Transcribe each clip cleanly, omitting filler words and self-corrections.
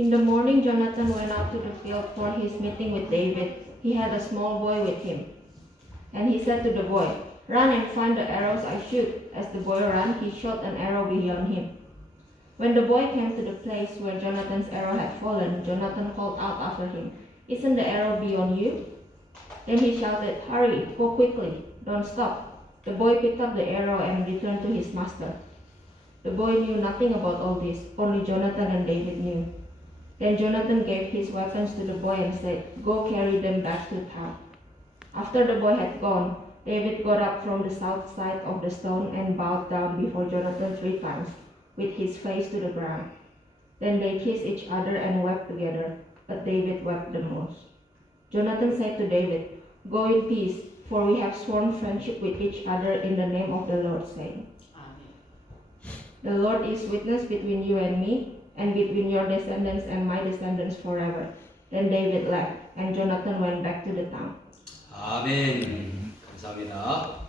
In the morning, Jonathan went out to the field for his meeting with David. He had a small boy with him. And he said to the boy, "Run and find the arrows I shoot." As the boy ran, he shot an arrow beyond him. When the boy came to the place where Jonathan's arrow had fallen, Jonathan called out after him, "Isn't the arrow beyond you?" Then he shouted, "Hurry, go quickly, don't stop." The boy picked up the arrow and returned to his master. The boy knew nothing about all this, only Jonathan and David knew. Then Jonathan gave his weapons to the boy and said, "Go carry them back to town." After the boy had gone, David got up from the south side of the stone and bowed down before Jonathan 3 times, with his face to the ground. Then they kissed each other and wept together, but David wept the most. Jonathan said to David, "Go in peace, for we have sworn friendship with each other in the name of the Lord, saying, the Lord is witness between you and me, and between your descendants and my descendants forever." Then David left, and Jonathan went back to the town. 아멘. 감사합니다.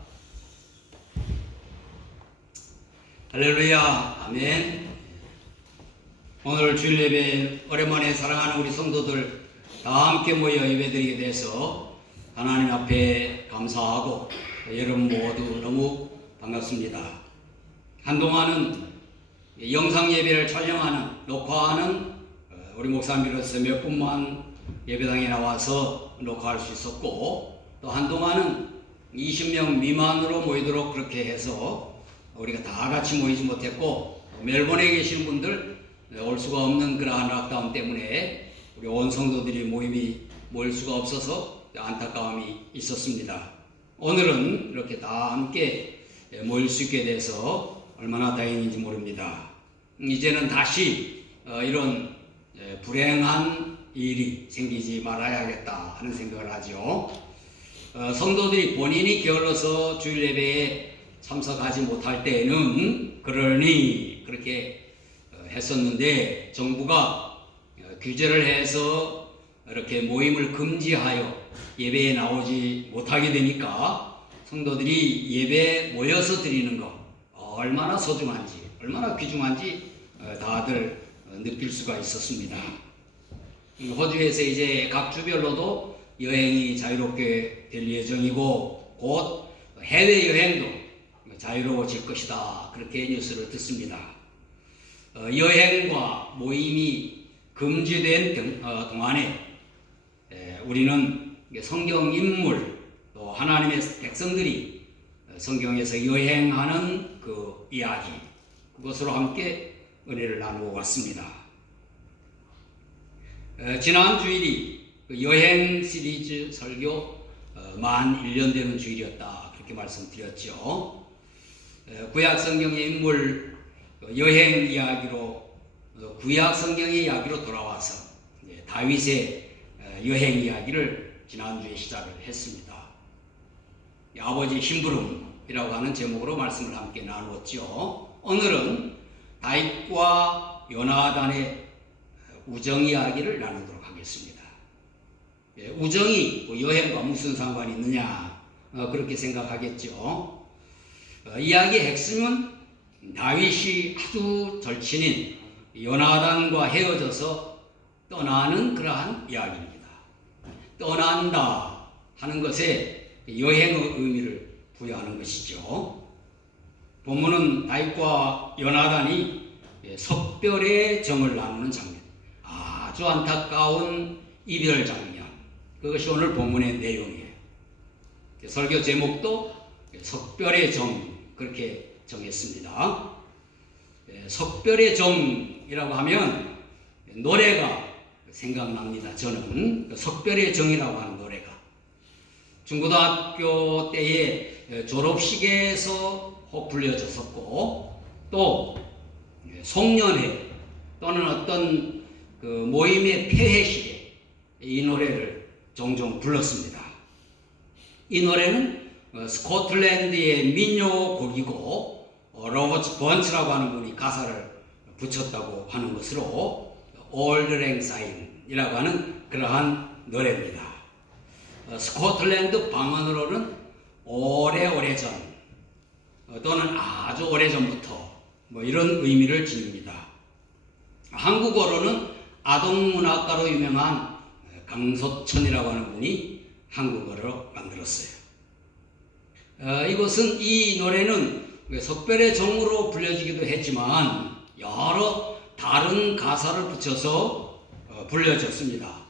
할렐루야. 아멘. 오늘 주일 예배 오랜만에 사랑하는 우리 성도들 다 함께 모여 예배드리게 돼서 하나님 앞에 감사하고 여러분 모두 너무 반갑습니다. 한동안은 영상 예배를 촬영하는, 녹화하는 우리 목사님으로서 몇 분만 예배당에 나와서 녹화할 수 있었고, 또 한동안은 20명 미만으로 모이도록 그렇게 해서 우리가 다 같이 모이지 못했고, 멜번에 계시는 분들 올 수가 없는 그러한 락다운 때문에 우리 온 성도들이 모일 수가 없어서 안타까움이 있었습니다. 오늘은 이렇게 다 함께 모일 수 있게 돼서 얼마나 다행인지 모릅니다. 이제는 다시 이런 불행한 일이 생기지 말아야겠다 하는 생각을 하죠. 성도들이 본인이 게을러서 주일 예배에 참석하지 못할 때에는 그러니 그렇게 했었는데, 정부가 규제를 해서 이렇게 모임을 금지하여 예배에 나오지 못하게 되니까 성도들이 예배에 모여서 드리는 것 얼마나 소중한지, 얼마나 귀중한지 다들 느낄 수가 있었습니다. 호주에서 이제 각 주별로도 여행이 자유롭게 될 예정이고, 곧 해외여행도 자유로워질 것이다, 그렇게 뉴스를 듣습니다. 여행과 모임이 금지된 동안에 우리는 성경 인물, 또 하나님의 백성들이 성경에서 여행하는 그 이야기, 그것으로 함께 은혜를 나누고 왔습니다. 지난 주일이 여행 시리즈 설교 만 1년 되는 주일이었다, 그렇게 말씀드렸죠. 구약 성경의 인물 여행 이야기로, 구약 성경의 이야기로 돌아와서 다윗의 여행 이야기를 지난주에 시작을 했습니다. 아버지 심부름이라고 하는 제목으로 말씀을 함께 나누었죠. 오늘은 다윗과 요나단의 우정 이야기를 나누도록 하겠습니다. 우정이 여행과 무슨 상관이 있느냐, 그렇게 생각하겠죠. 이야기의 핵심은 다윗이 아주 절친인 요나단과 헤어져서 떠나는 그러한 이야기입니다. 떠난다 하는 것에 여행의 의미를 부여하는 것이죠. 본문은 다윗과 요나단이 석별의 정을 나누는 장면, 아주 안타까운 이별 장면, 그것이 오늘 본문의 내용이에요. 설교 제목도 석별의 정, 그렇게 정했습니다. 석별의 정이라고 하면 노래가 생각납니다. 저는 석별의 정이라고 하는 노래가 중고등학교 때의 졸업식에서 혹 불려졌었고, 또 송년회 또는 어떤 그 모임의 폐회식에 이 노래를 종종 불렀습니다. 이 노래는 스코틀랜드의 민요곡이고, 로버트 번츠라고 하는 분이 가사를 붙였다고 하는 것으로 Old Lang Syne이라고 하는 그러한 노래입니다. 스코틀랜드 방언으로는 오래오래전 또는 아주 오래전부터 이런 의미를 지닙니다. 한국어로는 아동문학가로 유명한 강소천이라고 하는 분이 한국어로 만들었어요. 이것은 이 노래는 석별의 정으로 불려지기도 했지만 여러 다른 가사를 붙여서 불려졌습니다.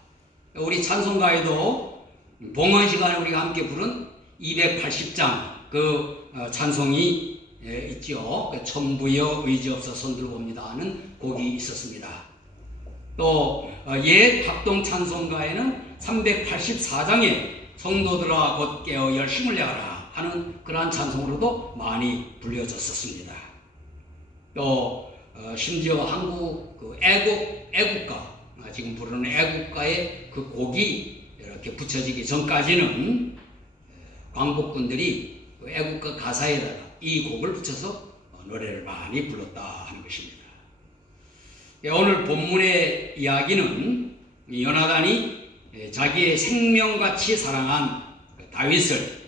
우리 찬송가에도 봉헌 시간에 우리가 함께 부른 280장 그 찬송이 있죠. 천부여 의지없어 손들어봅니다 하는 곡이 있었습니다. 또 옛 합동 찬송가에는 384장에 성도들아 곧 깨어 열심을 내어라 하는 그러한 찬송으로도 많이 불려졌었습니다. 또 심지어 한국 그 애국가 지금 부르는 애국가의 그 곡이 이렇게 붙여지기 전까지는 광복군들이 그 애국가 가사에다가 이 곡을 붙여서 노래를 많이 불렀다 하는 것입니다. 오늘 본문의 이야기는 요나단이 자기의 생명같이 사랑한 다윗을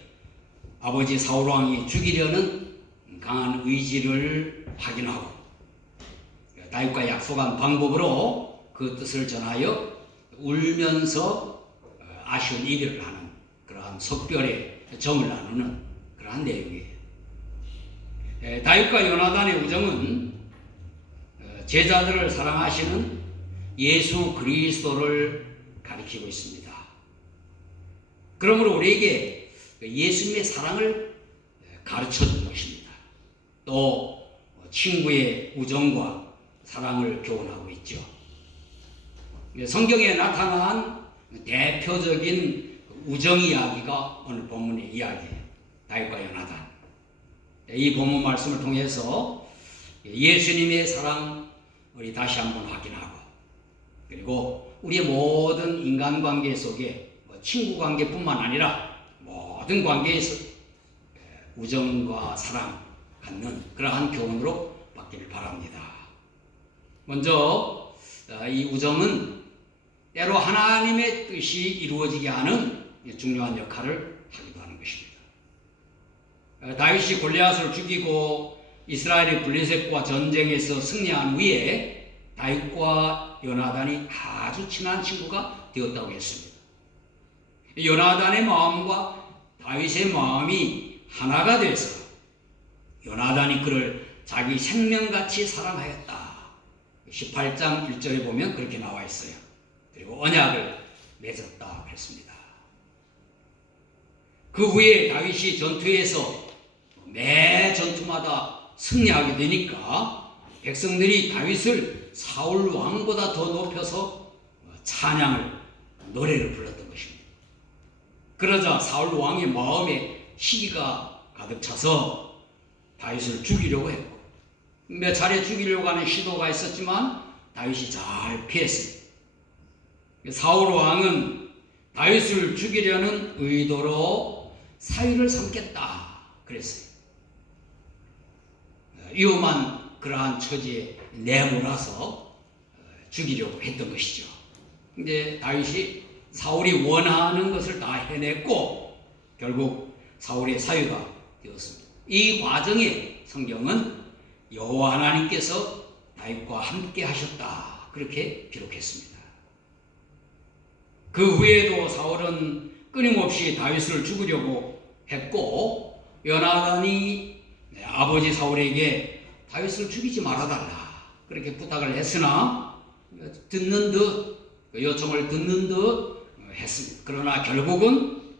아버지 사울왕이 죽이려는 강한 의지를 확인하고 다윗과 약속한 방법으로 그 뜻을 전하여 울면서 아쉬운 이별을 하는 그러한 석별의 정을 나누는 그러한 내용이에요. 다윗과 요나단의 우정은 제자들을 사랑하시는 예수 그리스도를 가리키고 있습니다. 그러므로 우리에게 예수님의 사랑을 가르쳐 준 것입니다. 또 친구의 우정과 사랑을 교훈하고 있죠. 성경에 나타난 대표적인 우정 이야기가 오늘 본문의 이야기예요. 다윗과 요나단. 이 본문 말씀을 통해서 예수님의 사랑 우리 다시 한번 확인하고, 그리고 우리의 모든 인간관계 속에 친구관계뿐만 아니라 모든 관계에서 우정과 사랑 갖는 그러한 교훈으로 받기를 바랍니다. 먼저 이 우정은 때로 하나님의 뜻이 이루어지게 하는 중요한 역할을 하기도 하는 것입니다. 다윗이 골리앗을 죽이고 이스라엘이 블레셋과 전쟁에서 승리한 후에 다윗과 요나단이 아주 친한 친구가 되었다고 했습니다. 요나단의 마음과 다윗의 마음이 하나가 돼서 요나단이 그를 자기 생명같이 사랑하였다. 18장 1절에 보면 그렇게 나와 있어요. 그리고 언약을 맺었다 했습니다. 그 후에 다윗이 전투에서 매 전투마다 승리하게 되니까 백성들이 다윗을 사울 왕보다 더 높여서 찬양을, 노래를 불렀던 것입니다. 그러자 사울 왕의 마음에 시기가 가득 차서 다윗을 죽이려고 했고, 몇 차례 죽이려고 하는 시도가 있었지만 다윗이 잘 피했습니다. 사울 왕은 다윗을 죽이려는 의도로 사위를 삼겠다 그랬어요. 위험한 그러한 처지에 내몰아서 죽이려고 했던 것이죠. 근데 다윗이 사울이 원하는 것을 다 해냈고 결국 사울의 사위가 되었습니다. 이 과정에 성경은 여호와 하나님께서 다윗과 함께 하셨다 그렇게 기록했습니다. 그 후에도 사울은 끊임없이 다윗을 죽이려고 했고 요나단이 아버지 사울에게 다윗을 죽이지 말아달라 그렇게 부탁을 했으나 듣는 듯 요청을 듣는 듯 했습니다. 그러나 결국은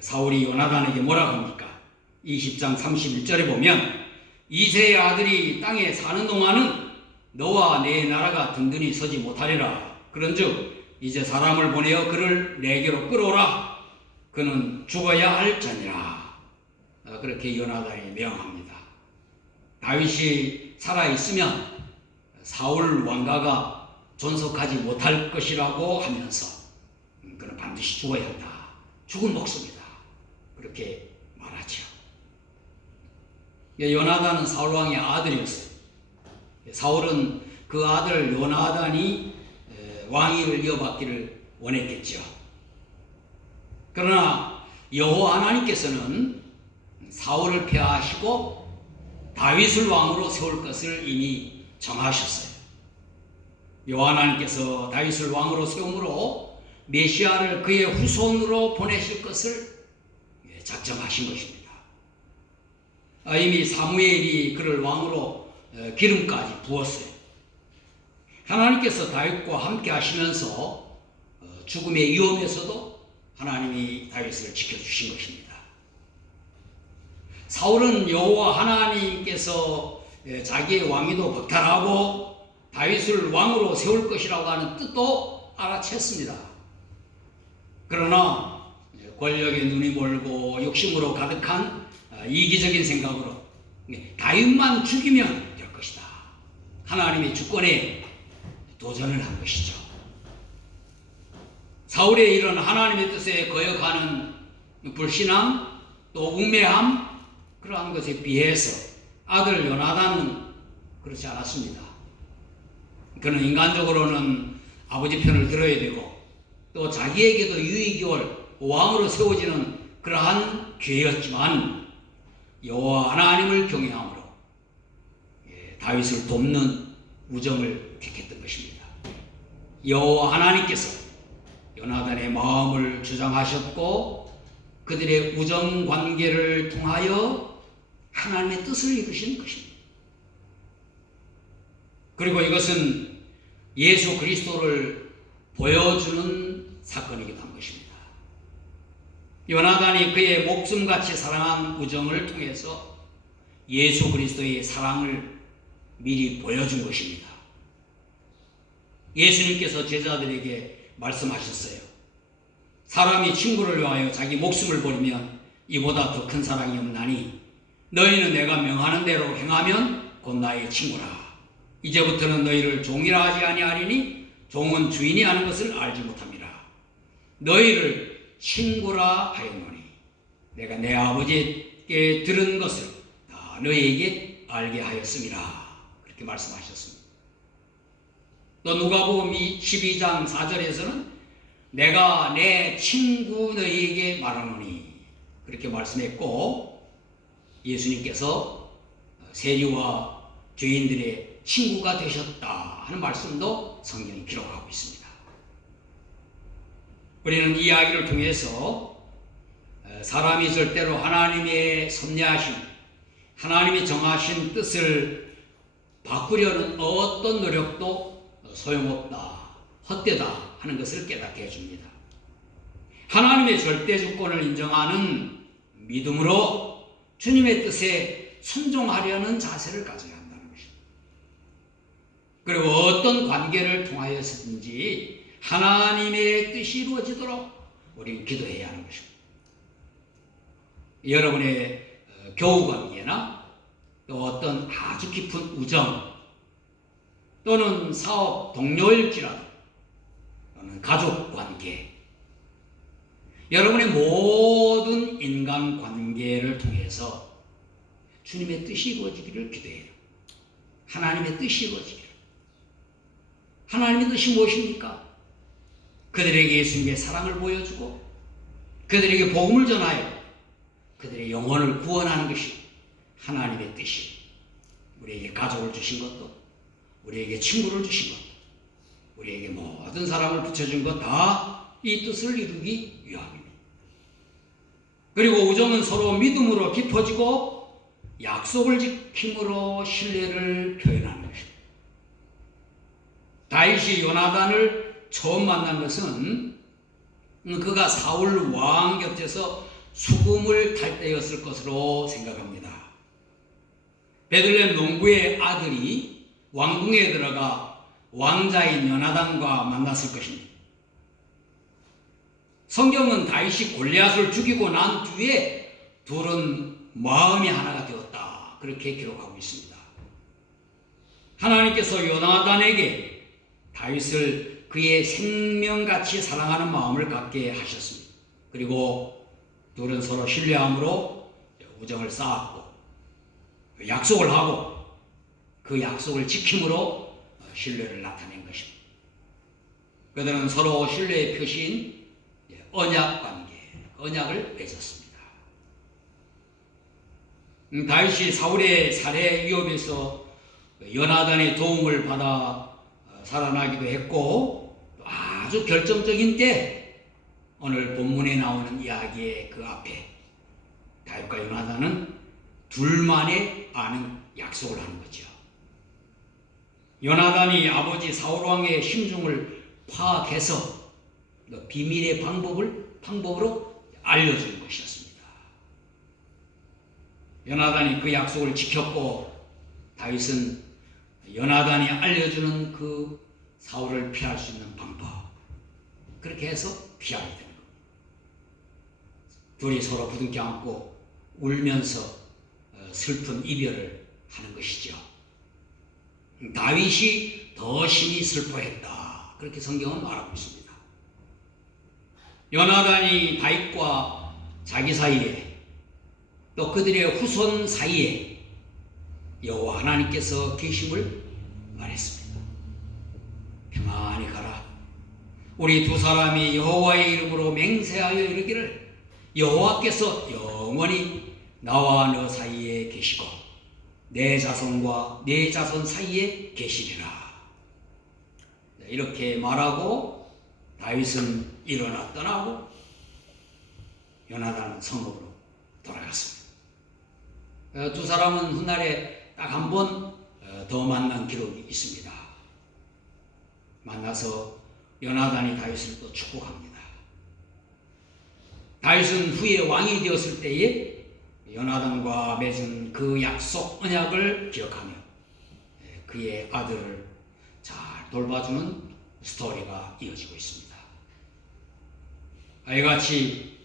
사울이 요나단에게 뭐라고 합니까? 20장 31절에 보면 이새의 아들이 땅에 사는 동안은 너와 내 나라가 든든히 서지 못하리라. 그런즉 이제 사람을 보내어 그를 내게로 끌어오라. 그는 죽어야 할 자니라. 그렇게 요나단이 명합니다. 다윗이 살아있으면 사울 왕가가 존속하지 못할 것이라고 하면서 그는 반드시 죽어야 한다. 죽은 목숨이다. 그렇게 말하죠. 요나단은 사울 왕의 아들이었어요. 사울은 그 아들 요나단이 왕위를 이어받기를 원했겠죠. 그러나 여호와 하나님께서는 사울을 폐하시고 다윗을 왕으로 세울 것을 이미 정하셨어요. 여호와 하나님께서 다윗을 왕으로 세움으로 메시아를 그의 후손으로 보내실 것을 작정하신 것입니다. 이미 사무엘이 그를 왕으로 기름까지 부었어요. 하나님께서 다윗과 함께 하시면서 죽음의 위험에서도 하나님이 다윗을 지켜주신 것입니다. 사울은 여호와 하나님께서 자기의 왕위도 박탈하고 다윗을 왕으로 세울 것이라고 하는 뜻도 알아챘습니다. 그러나 권력에 눈이 멀고 욕심으로 가득한 이기적인 생각으로 다윗만 죽이면 될 것이다. 하나님의 주권에 도전을 한 것이죠. 사울의 이런 하나님의 뜻에 거역하는 불신앙 또 우매함 그러한 것에 비해서 아들 요나단은 그렇지 않았습니다. 그는 인간적으로는 아버지 편을 들어야 되고 또 자기에게도 유익이 올 왕으로 세워지는 그러한 기회였지만 여호와 하나님을 경외함으로 다윗을 돕는 우정을 택했던 것입니다. 여호와 하나님께서 요나단의 마음을 주장하셨고 그들의 우정 관계를 통하여 하나님의 뜻을 이루신 것입니다. 그리고 이것은 예수 그리스도를 보여주는 사건이기도 한 것입니다. 요나단이 그의 목숨같이 사랑한 우정을 통해서 예수 그리스도의 사랑을 미리 보여준 것입니다. 예수님께서 제자들에게 말씀하셨어요. 사람이 친구를 위하여 자기 목숨을 버리면 이보다 더 큰 사랑이 없나니 너희는 내가 명하는 대로 행하면 곧 나의 친구라. 이제부터는 너희를 종이라 하지 아니하리니 종은 주인이 하는 것을 알지 못함이라. 너희를 친구라 하였노니 내가 내 아버지께 들은 것을 다 너희에게 알게 하였음이라. 그렇게 말씀하셨습니다. 또 누가복음 12장 4절에서는 내가 내 친구 너희에게 말하노니 그렇게 말씀했고 예수님께서 세리와 죄인들의 친구가 되셨다 하는 말씀도 성경이 기록하고 있습니다. 우리는 이 이야기를 통해서 사람이 절대로 하나님의 섭리하신 하나님이 정하신 뜻을 바꾸려는 어떤 노력도 소용없다, 헛되다 하는 것을 깨닫게 해줍니다. 하나님의 절대 주권을 인정하는 믿음으로 주님의 뜻에 순종하려는 자세를 가져야 한다는 것입니다. 그리고 어떤 관계를 통하여서든지 하나님의 뜻이 이루어지도록 우리는 기도해야 하는 것입니다. 여러분의 교우 관계나 또 어떤 아주 깊은 우정 또는 사업 동료일지라도 또는 가족 관계 여러분의 모든 인간 관계를 통해서 주님의 뜻이 이루어지기를 기도해요. 하나님의 뜻이 이루어지기를. 하나님의 뜻이 무엇입니까? 그들에게 예수님의 사랑을 보여주고 그들에게 복음을 전하여 그들의 영혼을 구원하는 것이 하나님의 뜻이. 우리에게 가족을 주신 것도 우리에게 친구를 주신 것도 우리에게 모든 사람을 붙여준 것 다 이 뜻을 이루기 위함입니다. 그리고 우정은 서로 믿음으로 깊어지고 약속을 지킴으로 신뢰를 표현하는 것입니다. 다윗이 요나단을 처음 만난 것은 그가 사울 왕 곁에서 수금을 탈 때였을 것으로 생각합니다. 베들레헴 농부의 아들이 왕궁에 들어가 왕자인 요나단과 만났을 것입니다. 성경은 다윗이 골리앗을 죽이고 난 뒤에 둘은 마음이 하나가 되었다 그렇게 기록하고 있습니다. 하나님께서 요나단에게 다윗을 그의 생명같이 사랑하는 마음을 갖게 하셨습니다. 그리고 둘은 서로 신뢰함으로 우정을 쌓았고 약속을 하고 그 약속을 지킴으로 신뢰를 나타낸 것입니다. 그들은 서로 신뢰의 표시인 언약 관계, 언약을 맺었습니다. 다윗이 사울의 살해 위협에서 요나단의 도움을 받아 살아나기도 했고 또 아주 결정적인 때 오늘 본문에 나오는 이야기의 그 앞에 다윗과 요나단은 둘만의 아는 약속을 하는 거죠. 요나단이 아버지 사울왕의 심중을 파악해서 비밀의 방법으로 알려주는 것이었습니다. 요나단이 그 약속을 지켰고 다윗은 요나단이 알려주는 그 사울을 피할 수 있는 방법, 그렇게 해서 피하게 되는 겁니다. 둘이 서로 부둥켜 안고 울면서 슬픈 이별을 하는 것이죠. 다윗이 더 심히 슬퍼했다, 그렇게 성경은 말하고 있습니다. 요나단이 다윗과 자기 사이에 또 그들의 후손 사이에 여호와 하나님께서 계심을 말했습니다. 평안히 가라. 우리 두 사람이 여호와의 이름으로 맹세하여 이르기를 여호와께서 영원히 나와 너 사이에 계시고 내 자손과 내 자손 사이에 계시리라. 이렇게 말하고 다윗은 일어나 떠나고 요나단은 성읍으로 돌아갔습니다. 두 사람은 훗날에 딱 한 번 더 만난 기록이 있습니다. 만나서 요나단이 다윗을 또 축복합니다. 다윗은 후에 왕이 되었을 때에 요나단과 맺은 그 약속 언약을 기억하며 그의 아들을 잘 돌봐주는 스토리가 이어지고 있습니다. 이같이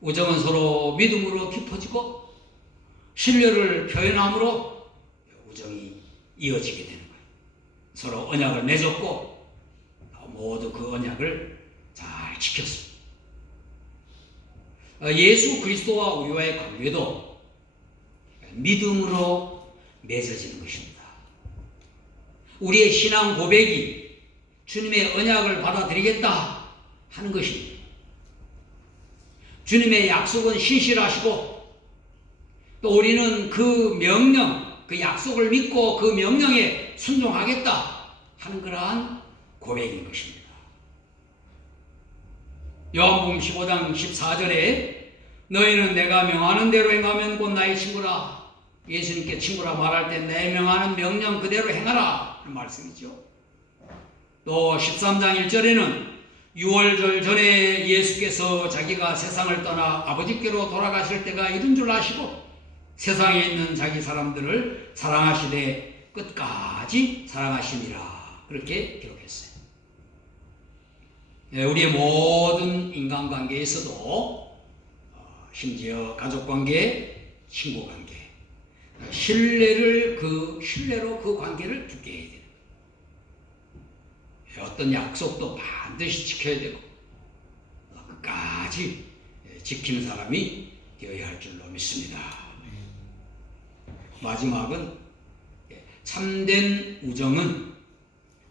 우정은 서로 믿음으로 깊어지고 신뢰를 표현함으로 우정이 이어지게 되는 거예요. 서로 언약을 맺었고 모두 그 언약을 잘 지켰습니다. 예수 그리스도와 우리와의 관계도 믿음으로 맺어지는 것입니다. 우리의 신앙 고백이 주님의 언약을 받아들이겠다 하는 것입니다. 주님의 약속은 신실하시고 또 우리는 그 명령, 그 약속을 믿고 그 명령에 순종하겠다 하는 그러한 고백인 것입니다. 요한복음 15장 14절에 너희는 내가 명하는 대로 행하면 곧 나의 친구라. 예수님께 친구라 말할 때 내 명하는 명령 그대로 행하라 하는 말씀이죠. 또 13장 1절에는 유월절 전에 예수께서 자기가 세상을 떠나 아버지께로 돌아가실 때가 이른 줄 아시고 세상에 있는 자기 사람들을 사랑하시되 끝까지 사랑하시니라, 그렇게 기록했어요. 우리의 모든 인간관계에서도 심지어 가족관계, 친구관계, 신뢰로 그 관계를 붙게 해야 돼요. 어떤 약속도 반드시 지켜야 되고 끝까지 지키는 사람이 되어야 할 줄로 믿습니다. 마지막은 참된 우정은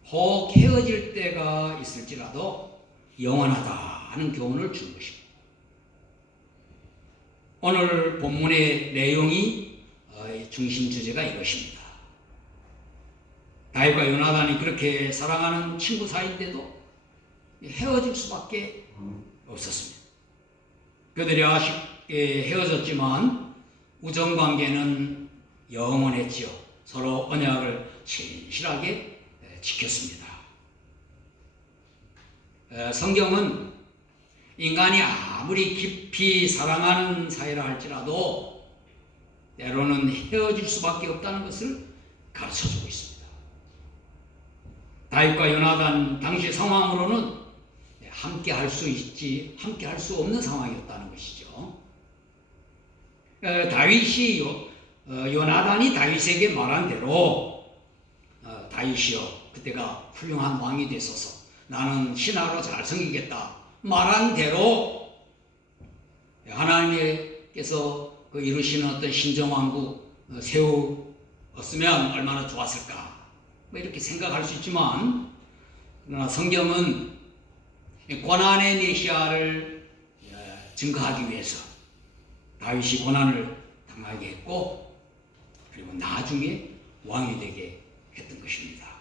혹 헤어질 때가 있을지라도 영원하다 하는 교훈을 주는 것입니다. 오늘 본문의 내용이 중심 주제가 이것입니다. 다윗과 요나단이 그렇게 사랑하는 친구 사이인데도 헤어질 수밖에 없었습니다. 그들이 아쉽게 헤어졌지만 우정관계는 영원했지요. 서로 언약을 신실하게 지켰습니다. 성경은 인간이 아무리 깊이 사랑하는 사이라 할지라도 때로는 헤어질 수밖에 없다는 것을 가르쳐주고 있습니다. 다윗과 요나단 당시 상황으로는 함께 할 수 있지 함께 할 수 없는 상황이었다는 것이죠. 다윗이 요나단이 다윗에게 말한 대로 다윗이여 그때가 훌륭한 왕이 되소서 나는 신하로 잘 섬기겠다 말한 대로 하나님께서 그 이루시는 어떤 신정왕국 세우었으면 얼마나 좋았을까 이렇게 생각할 수 있지만 그러나 성경은 고난의 메시아를 증거하기 위해서 다윗이 고난을 당하게 했고 그리고 나중에 왕이 되게 했던 것입니다.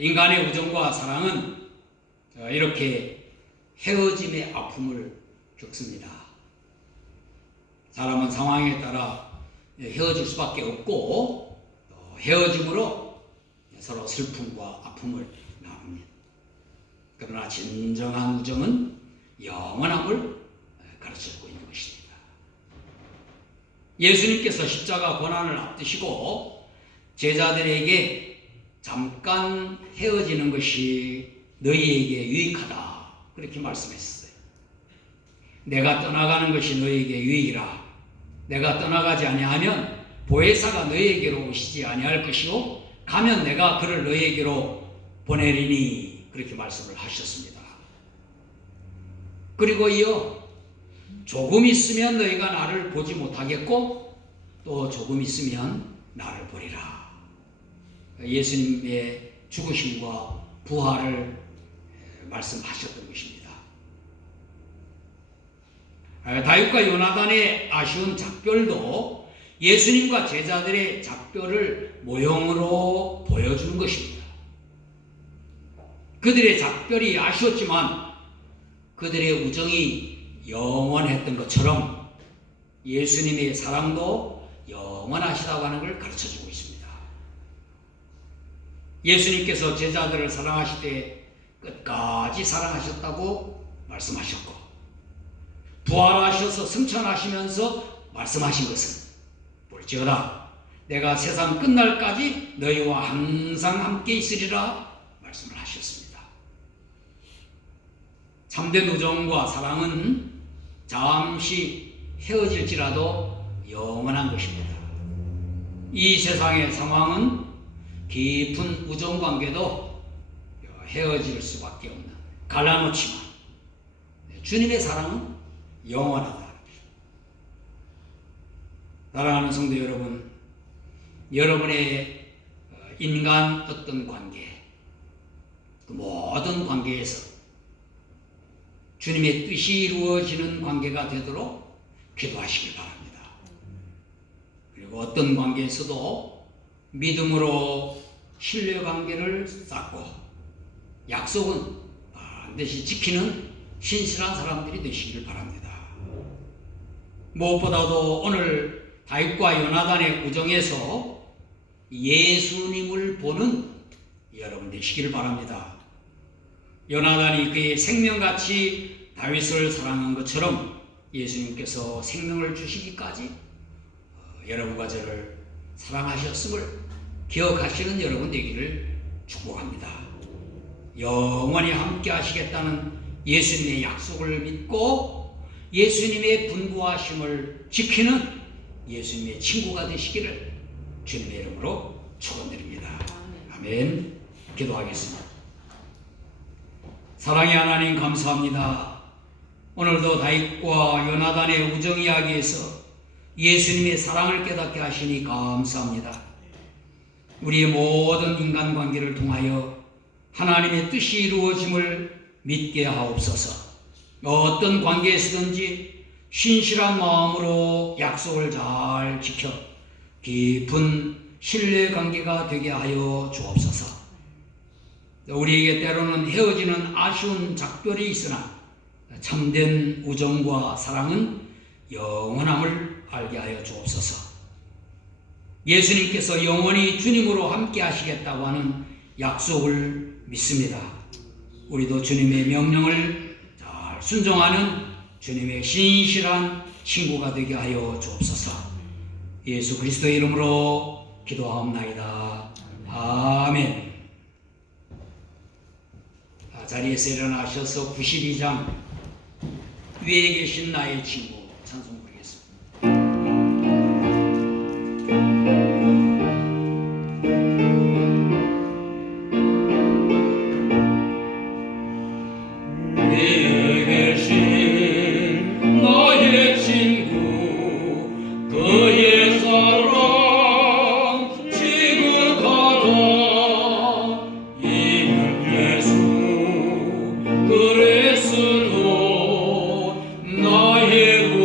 인간의 우정과 사랑은 이렇게 헤어짐의 아픔을 겪습니다. 사람은 상황에 따라 헤어질 수밖에 없고 헤어짐으로 서로 슬픔과 아픔을 나눕니다. 그러나 진정한 우정은 영원함을 가르쳐주고 있는 것입니다. 예수님께서 십자가 고난을 앞두시고 제자들에게 잠깐 헤어지는 것이 너희에게 유익하다 그렇게 말씀했어요. 내가 떠나가는 것이 너희에게 유익이라. 내가 떠나가지 아니하면 보혜사가 너희에게로 오시지 아니할 것이요 가면 내가 그를 너희에게로 보내리니 그렇게 말씀을 하셨습니다. 그리고 이어 조금 있으면 너희가 나를 보지 못하겠고 또 조금 있으면 나를 보리라. 예수님의 죽으심과 부활을 말씀하셨던 것입니다. 다윗과 요나단의 아쉬운 작별도 예수님과 제자들의 작별을 모형으로 보여주는 것입니다. 그들의 작별이 아쉬웠지만 그들의 우정이 영원했던 것처럼 예수님의 사랑도 영원하시다고 하는 걸 가르쳐주고 있습니다. 예수님께서 제자들을 사랑하실 때 끝까지 사랑하셨다고 말씀하셨고 부활하셔서 승천하시면서 말씀하신 것은 볼지어다 내가 세상 끝날까지 너희와 항상 함께 있으리라 말씀을 하셨습니다. 참된 우정과 사랑은 잠시 헤어질지라도 영원한 것입니다. 이 세상의 상황은 깊은 우정관계도 헤어질 수밖에 없는 갈라놓지만 주님의 사랑은 영원하다. 사랑하는 성도 여러분, 여러분의 인간 어떤 관계, 그 모든 관계에서 주님의 뜻이 이루어지는 관계가 되도록 기도하시기 바랍니다. 그리고 어떤 관계에서도 믿음으로 신뢰관계를 쌓고 약속은 반드시 지키는 신실한 사람들이 되시길 바랍니다. 무엇보다도 오늘 다윗과 요나단의 우정에서 예수님을 보는 여러분 되시길 바랍니다. 요나단이 그의 생명같이 다윗을 사랑한 것처럼 예수님께서 생명을 주시기까지 여러분과 저를 사랑하셨음을 기억하시는 여러분 되기를 축복합니다. 영원히 함께 하시겠다는 예수님의 약속을 믿고 예수님의 분부하심을 지키는 예수님의 친구가 되시기를 주님의 이름으로 축원드립니다. 아멘. 기도하겠습니다. 사랑의 하나님 감사합니다. 오늘도 다윗과 요나단의 우정 이야기에서 예수님의 사랑을 깨닫게 하시니 감사합니다. 우리의 모든 인간관계를 통하여 하나님의 뜻이 이루어짐을 믿게 하옵소서. 어떤 관계에서든지 신실한 마음으로 약속을 잘 지켜 깊은 신뢰관계가 되게 하여 주옵소서. 우리에게 때로는 헤어지는 아쉬운 작별이 있으나 참된 우정과 사랑은 영원함을 알게 하여 주옵소서. 예수님께서 영원히 주님으로 함께 하시겠다고 하는 약속을 믿습니다. 우리도 주님의 명령을 잘 순종하는 주님의 신실한 친구가 되게 하여 주옵소서. 예수 그리스도의 이름으로 기도하옵나이다. 아멘. 자리에서 일어나셔서 92장 위에 계신 나의 친구 찬송 부르겠습니다. 위에 계신 나의 친구 그의 사랑 지극하다. 이는 예수 그리스도 나의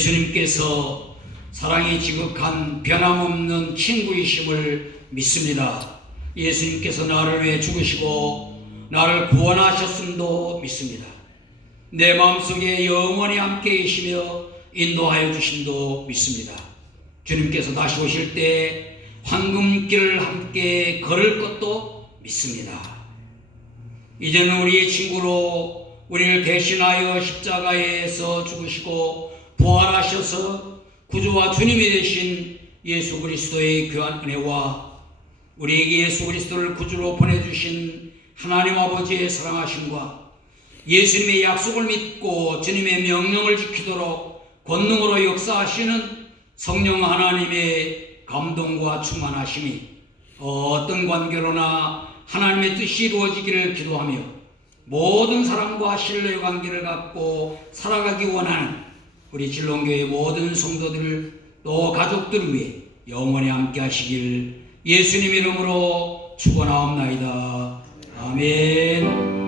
예수님께서 사랑이 지극한 변함없는 친구이심을 믿습니다. 예수님께서 나를 위해 죽으시고 나를 구원하셨음도 믿습니다. 내 마음속에 영원히 함께 계시며 인도하여 주심도 믿습니다. 주님께서 다시 오실 때 황금길을 함께 걸을 것도 믿습니다. 이제는 우리의 친구로 우리를 대신하여 십자가에서 죽으시고 부활하셔서 구주와 주님이 되신 예수 그리스도의 귀한 은혜와 우리에게 예수 그리스도를 구주로 보내주신 하나님 아버지의 사랑하심과 예수님의 약속을 믿고 주님의 명령을 지키도록 권능으로 역사하시는 성령 하나님의 감동과 충만하심이 어떤 관계로나 하나님의 뜻이 이루어지기를 기도하며 모든 사람과 신뢰의 관계를 갖고 살아가기 원하는 우리 진롱교회 모든 성도들 또 가족들을 위해 영원히 함께 하시길 예수님 이름으로 축원하옵나이다. 아멘.